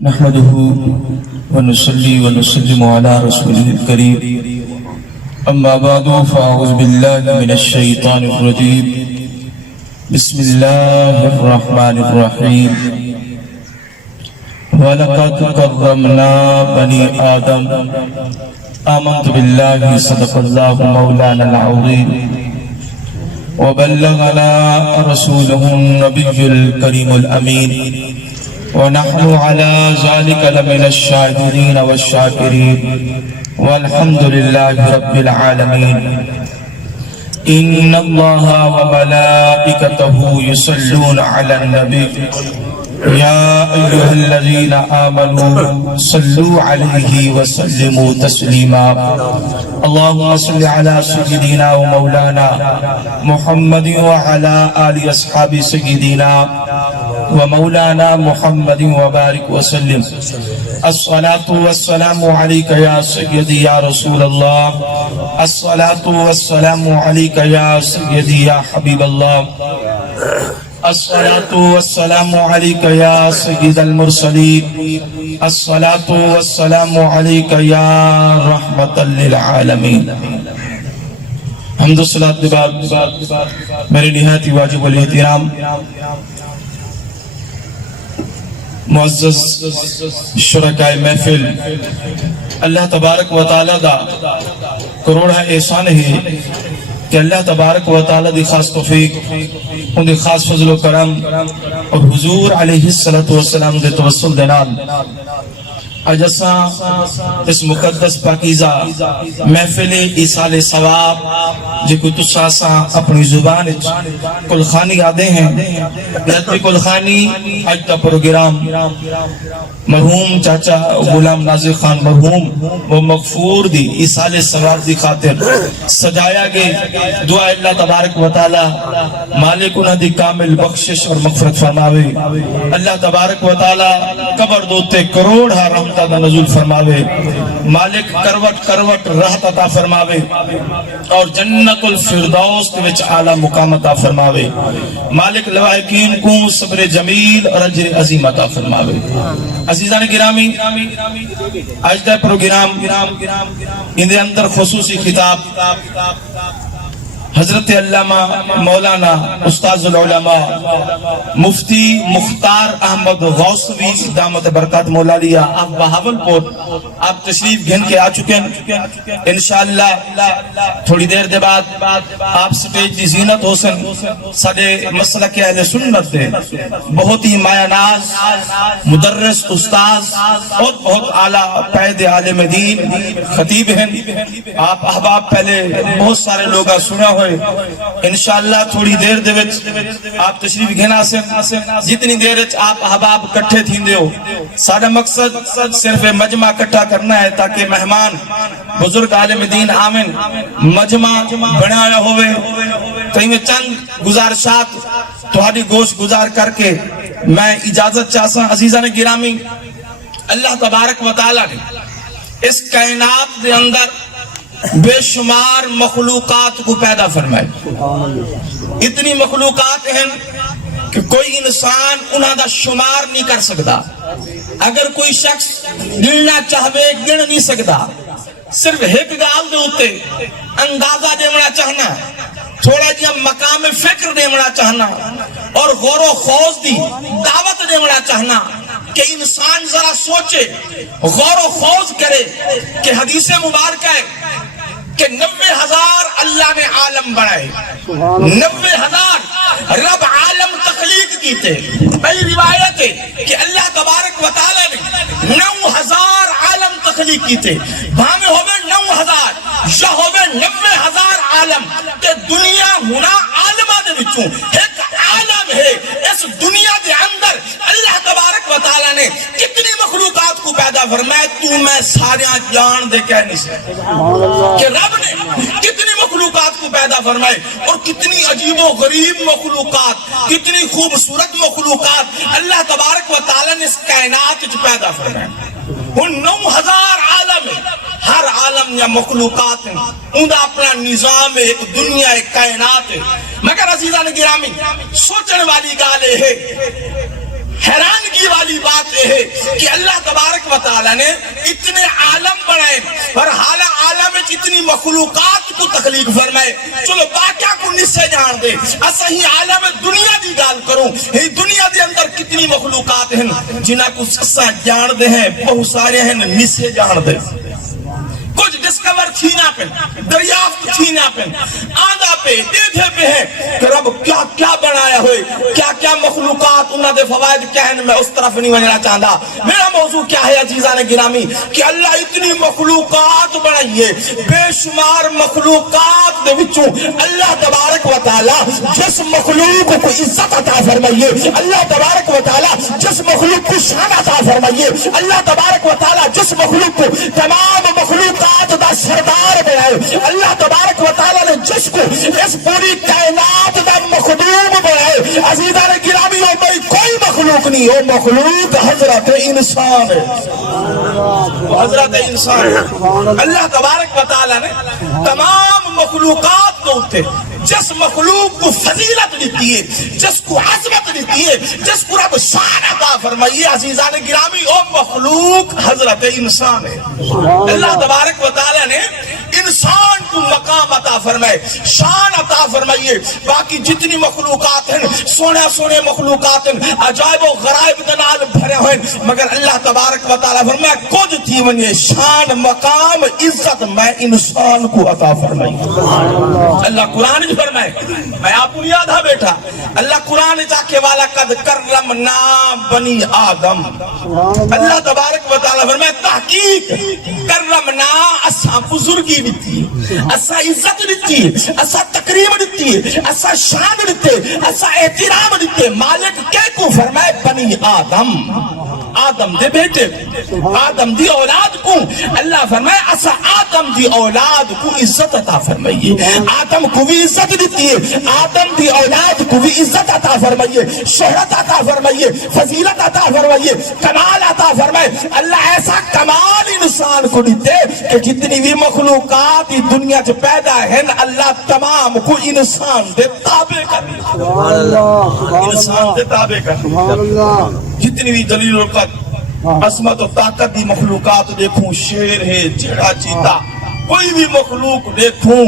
نحمده ونصلي ونسلم على رسوله الكريم أما بعد فأعوذ بالله من الشيطان الرجيم بسم الله الرحمن الرحيم وَلَقَدْ كَرَّمْنَا بَنِي آدَمَ آمنت بالله صدق الله مولانا العظيم وبلغنا رسوله النبي الكريم الأمين ونحن على ذلك لمن الشاهدين والشاكرين والحمد لله رب العالمين إن الله وملائكته يصلون على النبي يا أيها الذين آمنوا صلوا عليه وسلموا تسليما اللهم صل على سيدنا ومولانا محمد وعلى آل أصحاب سيدنا ومولانا محمد وبارك وسلم الصلاة والسلام عليك يا سيدي يا رسول الله الصلاة والسلام عليك يا سيدي يا حبيب الله الصلاة والسلام عليك يا سيد المرسلين الصلاة والسلام عليك يا رحمة للعالمين حمد الصلاة بعد میرے نہایت واجب الاحترام معزز شرکائے محفل اللہ تبارک و تعالیٰ دا کروڑا احسان ہے کہ اللہ تبارک و تعالیٰ دی خاص توفیق ان دی خاص فضل و کرم اور حضور علیہ السلام دے توسل دینال آج اساں اس مقدس پاکیزہ محفل ایصال ثواب جے کو تسا اساں اپنی زبان کل خانی آدے ہیں بیعت کل خانی آج کا پروگرام مرحوم چاچا غلام ناظر خان مرحوم و مغفور دی ایصال ثواب دی خاطر سجایا گئے دعا اللہ تبارک و تعالی مالک انہ دی کامل بخشش اور مغفرت فرماوے اللہ تبارک و تعالی قبر دوتے کروڑ رحمت دا نزول فرماوے مالک کروٹ کروٹ راحت عطا فرماوے اور جنت الفردوس کے وچ اعلی مقام عطا فرماوے مالک لوائقین کو صبر جمیل اور اجر عظیم عطا فرماوے عزیزان گرامی آج دا پروگرام ان دے اندر خصوصی خطاب حضرت علامہ مولانا استاذ العلماء مفتی مختار احمد غوثوی دامت برکات مولا لیا آپ بہاول پور آپ تشریف گھن کے آ چکے ہیں انشاءاللہ تھوڑی دیر دے بعد آپ سٹیج دی زینت حسن سڈے مسلک اہل سنت دے بہت ہی مایا ناز مدرس استاذ بہت اعلیٰ قائد عالم دین خطیب ہیں آپ احباب پہلے بہت سارے لوگا سنا ہوئے انشاءاللہ تھوڑی دیر دے وچ آپ تشریف گھنا سے جتنی دیر وچ آپ احباب کٹھے تھیندے ہو سارا مقصد صرف مجمع کٹھا کرنا ہے تاکہ مہمان بزرگ عالم دین آمن مجمع بنایا ہوئے کہیں میں چند گزارشات تہاڈی گوش گزار کر کے میں اجازت چاہتا عزیزان گرامی اللہ تبارک و تعالی نے اس کائنات دے اندر بے شمار مخلوقات کو پیدا فرمائے اتنی مخلوقات ہیں کہ کوئی انسان انہاں دا شمار نہیں کر سکتا اگر کوئی شخص گننا چاہوے گن نہیں سکتا صرف ایک گال دے ہوتے اندازہ دیمنا چاہنا تھوڑا جیا مقام فکر دیمنا چاہنا اور غور و خوض دی دعوت دیمنا چاہنا کہ انسان ذرا سوچے غور و خوض کرے کہ حدیث مبارکہ ہے کہ 90,000 اللہ نے عالم بنائے 90,000 رب عالم تخلیق کیتے پہلی روایت ہے کہ اللہ تبارک و تعالی نے 9,000 عالم تخلیق کیتے بھامے ہوئے 9,000 یا ہوئے 90,000 عالم کہ دنیا ہونا عالمہ دے بچوں ایک عالم ہے اس دنیا دے اندر اللہ تبارک و تعالی نے کتنی مخلوقات کو پیدا فرمائے تو میں ساریاں جان دے کہہ نہیں سکتے کہ رب نے کتنی مخلوقات کو پیدا فرمائے اور کتنی عجیب و غریب مخلوقات کتنی خوبصورت مخلوقات اللہ تبارک و تعالی نے اس کائنات جو پیدا فرمائے ان 9,000 عالم ہے ہر عالم یا مخلوقات ہیں ان کا اپنا نظام ہے ایک دنیا ایک کائنات ہے مگر عزیزان گرامی سوچنے والی گالے ہے حیرانگی والی بات یہ ہے کہ اللہ تبارک و تعالیٰ نے اتنے عالم بنائے اور حالا عالم اتنی مخلوقات کو تخلیق فرمائے. چلو باقیہ کو نسے جان دے اسا ہی عالم دنیا دی گال کروں. ہی دنیا دے اندر کتنی مخلوقات ہیں جنہ کو سسا جان دے ہیں, بہت سارے ہیں نسے جان دے. کچھ ڈسکور تھینا پہ, دریافت تھینا پہ, آدھا پہ, دیدھے پہ ہے کہ رب کیا کیا بنایا ہوئے, کیا کیا مخلوقات, انہاں دے فوائد کیا ہیں. میں اس طرف نہیں بننا چاہتا. میرا موضوع کیا ہے عزیزان گرامی کہ اللہ اتنی مخلوقات بنائیے, بے شمار مخلوقات دے وچوں اللہ تبارک و تعالی جس مخلوق کو عزت عطا فرمائیے, اللہ تبارک و تعالی جس مخلوق کو شان عطا فرمائیے, اللہ تبارک و تعالی جس مخلوق کو تمام مخلوق دا سردار بنائے, اللہ تبارک و تعالی نے جس کو اس پوری کائنات دا مخدوم بنائے. عزیزان گرامی ہو بھئی کوئی مخلوق نہیں, وہ مخلوق حضرت انسان ہے. حضرت انسان ہے. اللہ تبارک و تعالی نے تمام مخلوقات کو ہوتے جس مخلوق کو فضیلت دیتی ہے, جس کو عظمت دیتی ہے, جس کو رب شان عطا فرمائیے. عزیزان گرامی وہ مخلوق حضرت انسان ہے. اللہ تبارک و تعالی نے انسان کو مقام عطا فرمائے, شان عطا فرمائیے. باقی جتنی مخلوقات ہیں سونے سونے مخلوقات ہیں, عجائب و غرائب دنال بھرے ہوئے, مگر اللہ تبارک و تعالی فرمائے کچھ تھی ونیے شان مقام عزت میں انسان کو عطا فرمائی. اللہ قرآن فرمائے, میں آپ کو یاد ہے بیٹا, اللہ قرآن جا کے والا قد کرمنا بنی آدم. اللہ تبارک و تعالی فرمائے تحقیق کرمنا اسا بزرگی دیتی ہے, اسا عزت دیتی ہے, اسا تقریب دیتی ہے, اسا شان دیتے, اسا احترام دیتے. مالک کے کو فرمائے بنی آدم, آدم دے بیٹے, آدم دی اولاد کو اللہ فرمائے اسا آدم دی اولاد کو عزت عطا فرمائیے. آدم کو بھی عزت دیتی ہے, آدم دی اولاد کو بھی عزت عطا فرمائیے, شہرت عطا فرمائیے, فضیلت عطا فرمائیے, کمال عطا فرمائے. اللہ ایسا کمال انسان کو دیتے کہ جتنی بھی مخلوقات دنیا سے پیدا ہیں اللہ تمام کو انسان دے تابع کر, انسان دے تابع کر. جتنی بھی دلیل عظمت و طاقت دی مخلوقات دیکھوں, شیر ہے, چڑا, چیتا, کوئی بھی مخلوق دیکھوں,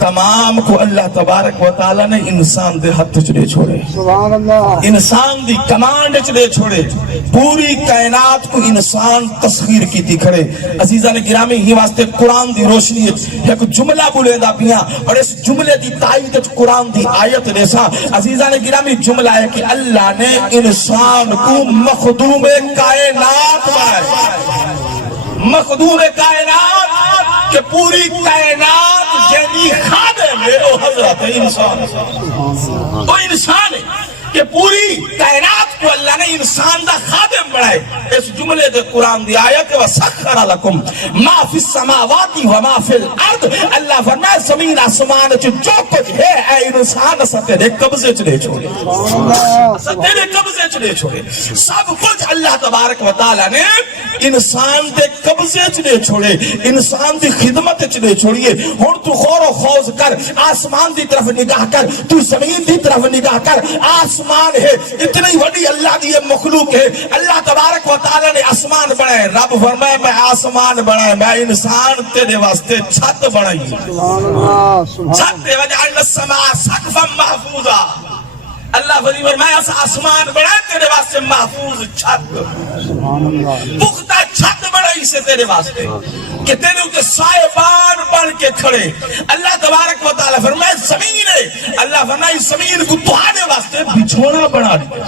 تمام کو اللہ تبارک و تعالی نے انسان دے ہاتھ چلے چھوڑے, انسان دی کمانڈ چلے چھوڑے. پوری کائنات کو انسان تسخیر کی تھی کھڑے. عزیزان گرامی ہی واسطے قرآن دی روشنی ایک جملہ بولے دا پیا, اور اس جملے دی تائید قرآن دی آیت دیسا. عزیزان گرامی جملہ ہے کہ اللہ نے انسان کو مخدوم کائنات بنائے, مخدوم کائنات کہ پوری کائنات جنی خادم ہے وہ حضرت انسان, وہ انسان ہے کہ پوری کائنات کو اللہ نے انسان دا خادم بنائے. اس جملے دے قرآن دی آیت وَسَخَّرَ لَكُمْ مَا فِي السَّمَاوَاتِ وَمَا فِي الْأَرْضِ. اللہ فرمائے زمین آسمان جو کچھ ہے اے انسان اسا تیرے قبضے چلے چھوڑے, اسا تیرے قبضے چلے چھوڑے. سب کچھ اللہ تبارک و تعالی نے انسان دے قبضے چلے چھوڑے, انسان دی خدمت چلے چھوڑیے. ہن تو غور و خوض کر, آسمان دی طرف نگاہ کر, تو زمین دی طرف نگاہ کر. آسمان ہے اتنی بڑی اللہ دی مخلوق ہے, اللہ تبارک و تعالی نے آسمان بنائے. رب فرمائے میں آسمان بنائے, میں انسان تیرے واسطے چھت بنائی, چھت وجعلنا السماء سقفا محفوظا. اللہ فرمائے آسمان بنائے تیرے واسطے محفوظ چھت, پختہ چھت بنائی سے تیرے واسطے کہ تیرے اوپر سائبان بن کے کھڑے. اللہ تبارک و تعالی فرمائے زمین ہے, اللہ فرمائے زمین کو تمہارے واسطے بچھونا بنا دیتے,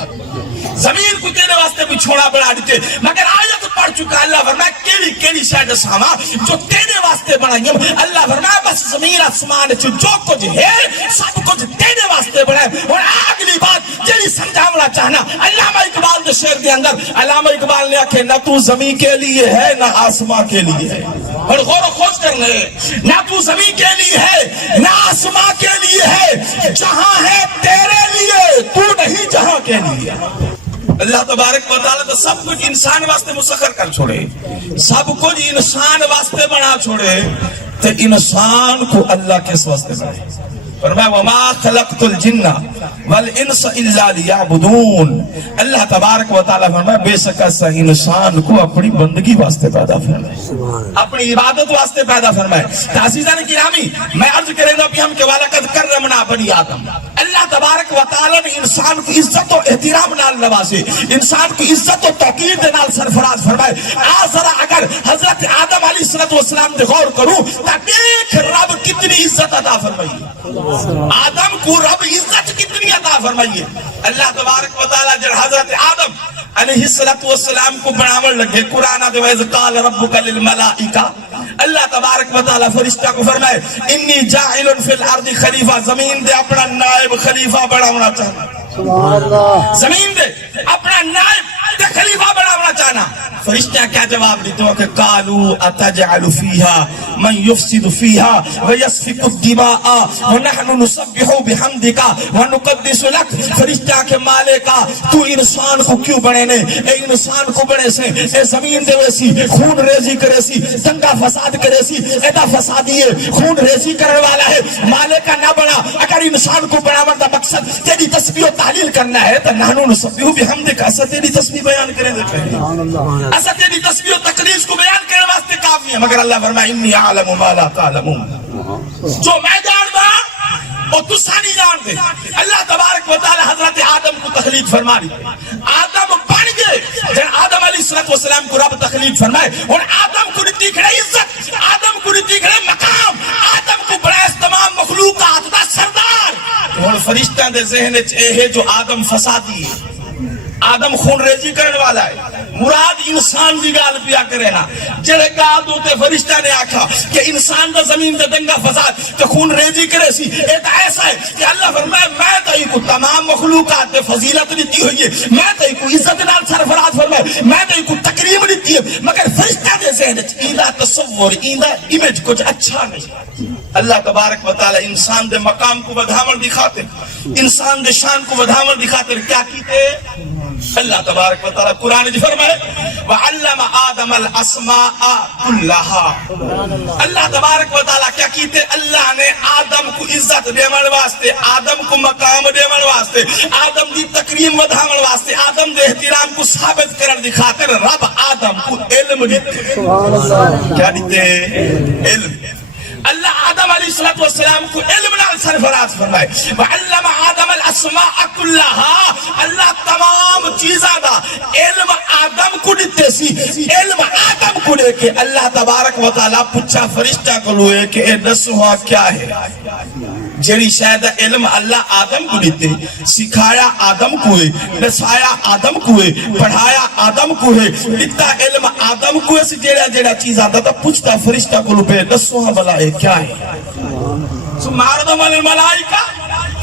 زمین کو تیرے واسطے بچھونا بنا دیتے. مگر آیت پڑھ چکا اللہ فرمائے کیڑی کیڑی شاید ساما جو تیرے واسطے بنائیں. اللہ فرمائے بس زمین آسمان جو کچھ ہے سب کچھ تیرے واسطے بنائے. اور اگلی بات جیڑی سمجھاونا چاہنا, علامہ اقبال دے شعر دے اندر علامہ اقبال نے آکھے نہ تو زمین کے لیے ہے نہ آسمان کے لیے ہے. اور غور و خوض کرنے, نہ تو زمین کے لیے ہے نہ آسمان کے لیے ہے, جہاں ہے تیرے لیے, تو نہیں جہاں کے لیے. اللہ تبارک و تعالی تو سب کچھ انسان واسطے مسخر کر چھوڑے, سب کچھ انسان واسطے بنا چھوڑے. تو انسان کو اللہ کس واسطے بنائے, فرمایا وما خلقت الجن والانس الا لیعبدون. اللہ تبارک و تعالی فرمایا بے شک اسا انسان کو اپنی بندگی واسطے پیدا فرمایا, اپنی عبادت واسطے پیدا فرمایا. عزیزان گرامی, میں عرض کریں گا کہ ہم کہ وَلَقَدْ كَرَّمْنَا بَنِي آدم, اللہ تبارک و تعالی نے انسان کو عزت و احترام نال نوازے, انسان کو عزت و توقیر دے نال سرفراز فرمائے. آج ذرا اگر حضرت آدم علیہ السلام دے غور کروں تا دیکھ رب کتنی عزت عطا فرمائی, آدم کو رب عزت کتنی عطا فرمائی ہے. اللہ تبارک و تعالی جب حضرت آدم علیہ السلام کو بناور لگے, قرآن دے وَإِذْ قَالَ رَبُّكَ لِلْمَلَائِكَةِ, اللہ تبارک و تعالی فرشتہ کو فرمائے انی جاعل فی الارض خلیفہ, زمین دے اپنا نائب خلیفہ بناونا چاہنا, زمین دے اپنا نائب دے خلیفہ بناونا چاہنا. فرشتہ کیا جواب دیتے ہیں کہ قالوا اتجعل فیہا من یفسد فیہا ویسفک الدماء ونحن نسبح بحمدک ونقدس لک. فرشتہ کے مالکا تو انسان کو کیوں بنے نے, اے انسان کو بنے سے اے زمین دے ویسی خون ریزی کرے سی, دنگا فساد کرے سی, ایدہ فسادی ہے, خون ریزی کرنے والا ہے, مالکا نہ بنا. اگر انسان کو بناور دا مقصد تیری تسبیح و تعلیل کرنا ہے تو نحن نسبح بحمدک, ایسا تیری تسبیح بیان کریں دیتے ایسا تیری تسبیح و تقدیس کو بیان کرنے واسطے کافی ہے. مگر اللہ فرمائے انی اعلم ما لا تعلمون, جو میں جانتا وہ تسا نہیں جانتے. اللہ تبارک و تعالی حضرت آدم کو تخلیق فرما دی, آدم بن گئے. جب آدم علیہ السلام کو رب تخلیق فرمائے اور آدم کو نہیں دیکھ رہے عزت, آدم کو نہیں دیکھ رہے مقام, آدم کو بڑا تمام مخلوقات دا سردار. اور فرشتہ دے ذہن ہے جو آدم فسادی ہے, آدم خون ریزی کرنے والا ہے, مراد انسان دی گال پیا کرے نا. جڑے گال دوتے فرشتہ نے آکھا کہ انسان دا زمین دے دنگا فساد کہ خون ریزی کرے سی, ایک ایسا ہے کہ اللہ فرمائے میں تئی کو تمام مخلوقات دے فضیلت دیتی ہوئی ہے, میں تئی کو عزت نال سرفراز فرمائے, میں تئی کو تکریم دیتی ہے. مگر فرشتہ دے ذہن ایندہ تصور, ایندہ امیج کچھ اچھا نہیں. اللہ تبارک و تعالی انسان دے مقام کو بدھاور دکھاتے, انسان دے شان کو بدھاور دکھاتے. کیا کیتے اللہ تبارک و تعالی قرآن جی فرمائے وَعَلَّمَ آدَمَ الْأَسْمَاءَ كُلَّهَا. اللہ تبارک و تعالی کیا کیتے, اللہ نے آدم کو عزت دیمن واسطے, آدم کو مقام دیمن واسطے, آدم دی تکریم ودھامن واسطے, آدم دے احترام کو ثابت کرن دی خاطر رب آدم کو علم دیتے. کیا دیتے؟ علم. اللہ آدم علیہ السلام کو علم نال سرفراز فرمائے وَعَلَّمَ آدَمَ الْأَسْمَاءَ كُلَّهَا. اللہ تمام چیزاں دا علم آدم کو دیتے سی, علم آدم کو دے کے اللہ تبارک و تعالی پوچھا فرشتہ کو لوئے کہ اے دسوہاں کیا ہے. جیڑی شاید علم اللہ آدم کو دیتے, سکھایا آدم کو ہے, نسایا آدم کو ہے, پڑھایا آدم کو ہے, دیتا علم آدم کو ہے. جیڑا جیڑا چیز آتا تھا پوچھتا فرشتہ کو لوئے دسوہاں بلا ہے کیا ہے. سماردم الملائکہ,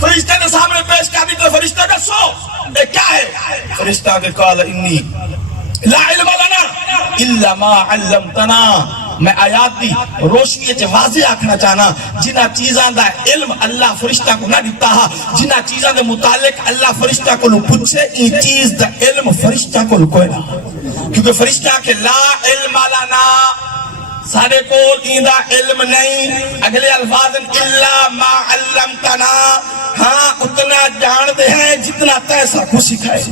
فرشتہ نے سامنے پیش کیا دیتے, فرشتہ دسو اے کیا ہے. فرشتہ کے قال انی لا علم لنا الا ما علمتنا. میں آیات دی روشنی چ واضح آکھنا چاہنا جنہ چیزاں دا علم اللہ فرشتہ کو نہ دیتا ہے, جنہ چیزاں دے متعلق اللہ فرشتہ کو پوچھے این چیز دا علم فرشتہ کو کوئی نہ, کیونکہ فرشتہ کے لا علم لنا سارے کو ایندہ علم نہیں. اگلے الفاظ الا ما علمتنا, ہاں اتنا جان دے ہیں جتنا تیسا کو سکھائے,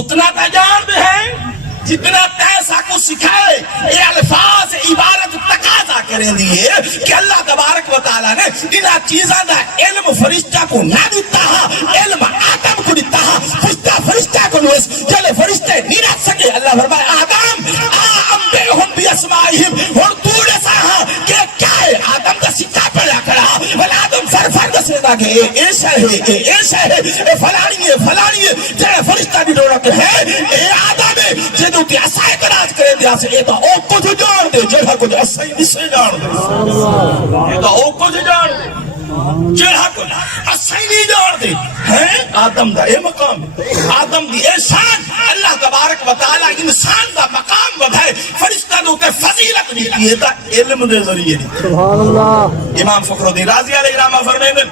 اتنا تا جان دے ہیں جتنا تیسا کو سکھائے. یہ الفاظ عبارت تقاضا کریں دیئے کہ اللہ تبارک و تعالیٰ نے انہا چیزاں دا علم فرشتہ کو نہ دیتا ہے, علم آدم کو دیتا ہے. فرشتہ کو لوئے جلے فرشتے نہیں رکھ سکے. اللہ فرمائے آدم انبئہم بیاسمائہم, اور تو جیسا ہاں کہ کیا ہے. آدم دا سکھا پڑا کرا, ولی آدم فرد سے دا کہ ایسا ہے, ایسا ہے, فلانی ہے, فلانی ہے. جلے فرشتہ بھی دوڑا کہ ہے اے آدم ہے جدو تی اسائی تراج کرے دیا سے ایتا او کچھ جان دے, جلہ کچھ اسائی نسے جان دے, ایتا او کچھ جان دے, جلہ کچھ اسائی نہیں جان دے. آدم دا اے مقام, آدم دی اے شان. اللہ تبارک و تعالی انسان دا مقام بدھائے, فرشتہ دو تے فضیلت دیتی ہے تا علم دے ذریعے دی. امام فخر الدین رازی علیہ السلام فرمائے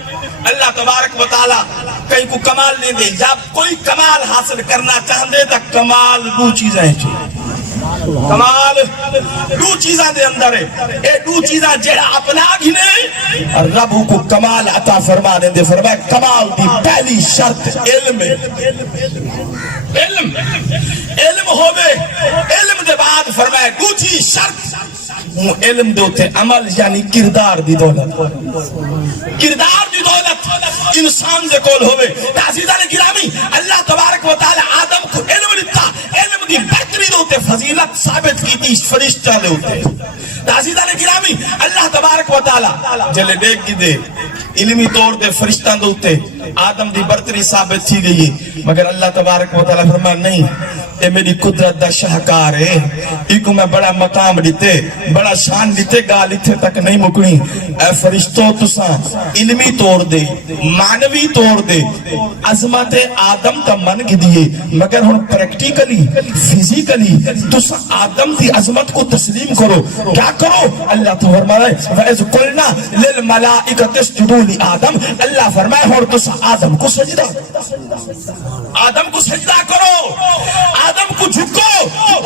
اللہ تبارک و تعالی کئی کو کمال نہیں دے, جب کوئی کمال حاصل کرنا چاہتے تو کمال دو چیزیں ہیں. کمال دو چیزاں دے اندر ہے، اے دو چیزاں جڑا اپنا گھنے رب کو کمال عطا فرما دے، فرمایا کمال دی پہلی شرط علم ہے، علم ہوئے، علم دے بعد فرمایا دوسری شرط علم دوتے عمل یعنی کردار دی دولت، کردار دی دولت انسان دے کول ہوئے۔ عزیزان گرامی اللہ تبارک و تعالی آدم کو علم دیتا، علم دی بہتری دوتے فضیلت ثابت کی تھی فرشتہ دوتے۔ عزیزان گرامی اللہ تبارک و تعالی جلے دیکھ کی دے علمی طور دے فرشتہ دوتے آدم دی برتری ثابت تھی گئی، مگر اللہ تبارک و تعالی فرما نہیں اے میری قدرت دا شاہکار ہے، ایک میں بڑا مقام دیتے، بڑا شان دیتے، گال اتھے تک نہیں مکنی۔ اے فرشتوں تساں علمی طور دے معنوی طور دے عظمت آدم تا من کی دیئے، مگر ہن پریکٹیکلی فیزیکلی تساں آدم دی عظمت کو تسلیم کرو۔ کیا کرو؟ اللہ تو فرمائے وَإِذْ قُلْنَا لِلْمَلَائِكَةِ اسْجُدُوا لِآدَمَ، اللہ فرمائے اور تساں آدم کو سجدہ، آدم کو سجدہ کرو، آدم کو جھکو۔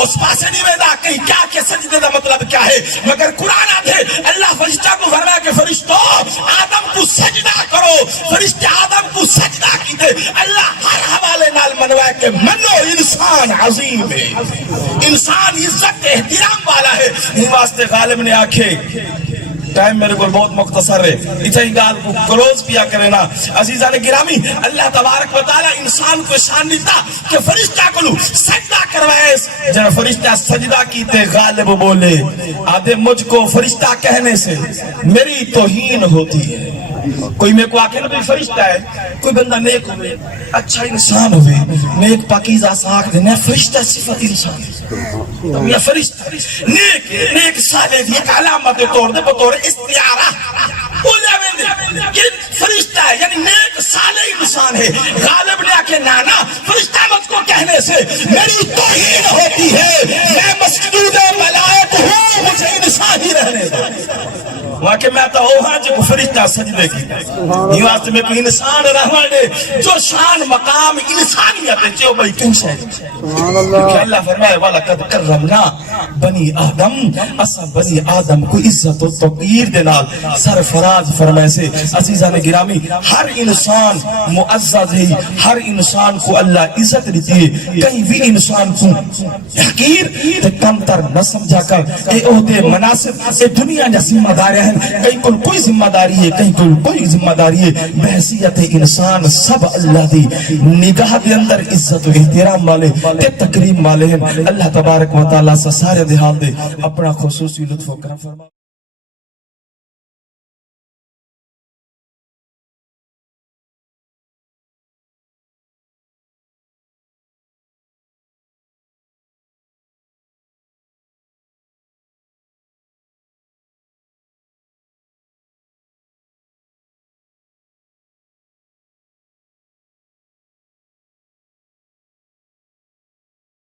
اس پاسے نہیں ویدہ کہیں کیا کہ سجدے دا مطلب کیا ہے، مگر قرآن آتے اللہ فرشتہ کو فرمایا کہ فرشتوں آدم کو سجدہ کرو، فرشتہ آدم کو سجدہ کی دے۔ اللہ ہر حوالے نال منوائے کہ منو انسان عظیم ہے، انسان عزت احترام والا ہے۔ یہ واسطے غالب نے آنکھیں ٹائم میرے کو بہت مختصر ہے، اتنا ہی گال کو کلوز کیا کرنا۔ عزیزان گرامی اللہ تبارک و تعالی انسان کو شان دیتا کہ فرشتہ کو سجدہ کروائے، جب فرشتہ سجدہ کیتے غالب بولے آدھے مجھ کو فرشتہ کہنے سے میری توہین ہوتی ہے۔ کوئی میں کو آکھے نا بھی فرشتہ ہے، کوئی بندہ نیک ہوئے اچھا انسان ہوئے نیک پاکیزہ ساکھ دے، فرشتہ صفت انسان ہے، فرشتہ نیک صالح دی ایک علامت طور دے بطور استعارہ فرشتہ ہے، یعنی نیک صالح انسان ہے۔ غالب نے آکے نانا فرشتہ مجھ کو کہنے سے میری توہین ہوتی ہے، میں مسجود ملائک ہوں، مجھے انسان ہی رہنے دے۔ وہاں کہ میں تو ہاں جو فرشتہ سجدے کی یہ واسطے میں کوئی انسان رہنے دے جو شان مقام انسانیت ہے جو بھائی کنش ہے۔ کیونکہ اللہ فرمائے وَلَقَدْ كَرَّمْنَا بنی آدم، اسا بنی آدم کو عزت و توقیر دینال سرفراز فرمائے سے۔ عزیزان گرامی ہر انسان معزز ہے، ہر انسان کو اللہ عزت دیتی ہے، کہیں بھی انسان کو حقیر تے کم تر نہ سمجھا کر اے عہدے مناسب اے دنیا جا ذمہ دار ہیں، کہیں کوئی ذمہ داری ہے، کہیں کوئی ذمہ داری ہے، بحثیت انسان سب اللہ دی نگاہ دے اندر عزت و احترام والے تے تکریم والے ہیں۔ اللہ تبارک و تعالیٰ سے سارے دہال دے اپنا خصوصی لطف و کرم فرما۔